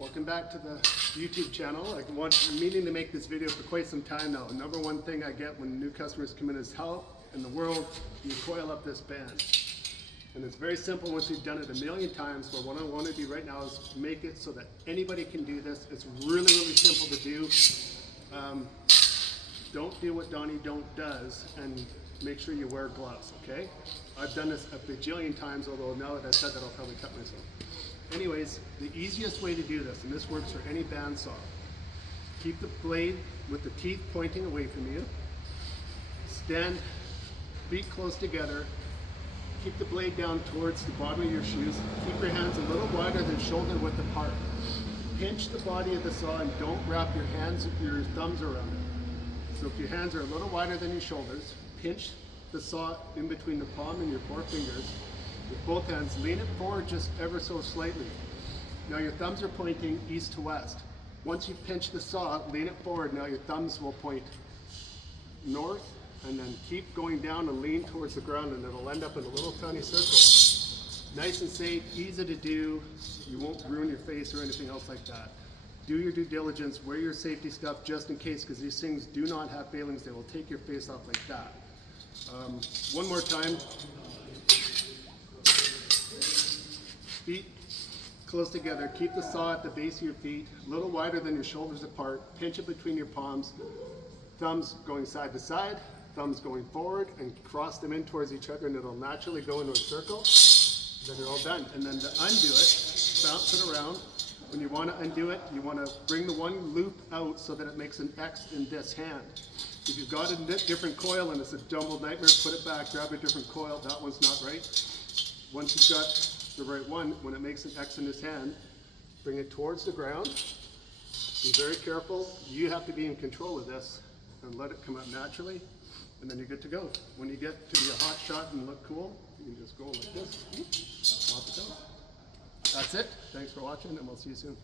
Welcome back to the YouTube channel. I've been meaning to make this video for quite some time now. Number one thing I get when new customers come in is how in the world do you coil up this band? And it's very simple once you've done it a million times, but what I want to do right now is make it so that anybody can do this. It's really simple to do. Don't do what Donnie Don't does, and make sure you wear gloves, okay? I've done this a bajillion times, although now that I said that I'll probably cut myself. Anyways, the easiest way to do this, and this works for any bandsaw, keep the blade with the teeth pointing away from you, stand feet close together, keep the blade down towards the bottom of your shoes, keep your hands a little wider than shoulder width apart. Pinch the body of the saw and don't wrap your thumbs around it. So if your hands are a little wider than your shoulders, pinch the saw in between the palm and your four fingers. With both hands, lean it forward just ever so slightly. Now your thumbs are pointing east to west. Once you pinch the saw, lean it forward. Now your thumbs will point north, and then keep going down and lean towards the ground, and it'll end up in a little tiny circle. Nice and safe, easy to do. You won't ruin your face or anything else like that. Do your due diligence, wear your safety stuff just in case, because these things do not have failings. They will take your face off like that. One more time. Feet close together. Keep the saw at the base of your feet, a little wider than your shoulders apart. Pinch it between your palms. Thumbs going side to side, thumbs going forward, and cross them in towards each other, and it'll naturally go into a circle. Then you're all done. And then to undo it, bounce it around. When you want to undo it, you want to bring the one loop out so that it makes an X in this hand. If you've got a different coil and it's a jumbled nightmare, put it back, grab a different coil. That one's not right. Once you've got the right one, when it makes an X in his hand, bring it towards the ground. Be very careful. You have to be in control of this and let it come out naturally, and then you're good to go. When you get to be a hot shot and look cool, you can just go like this. Off it goes. That's it. Thanks for watching, and we'll see you soon.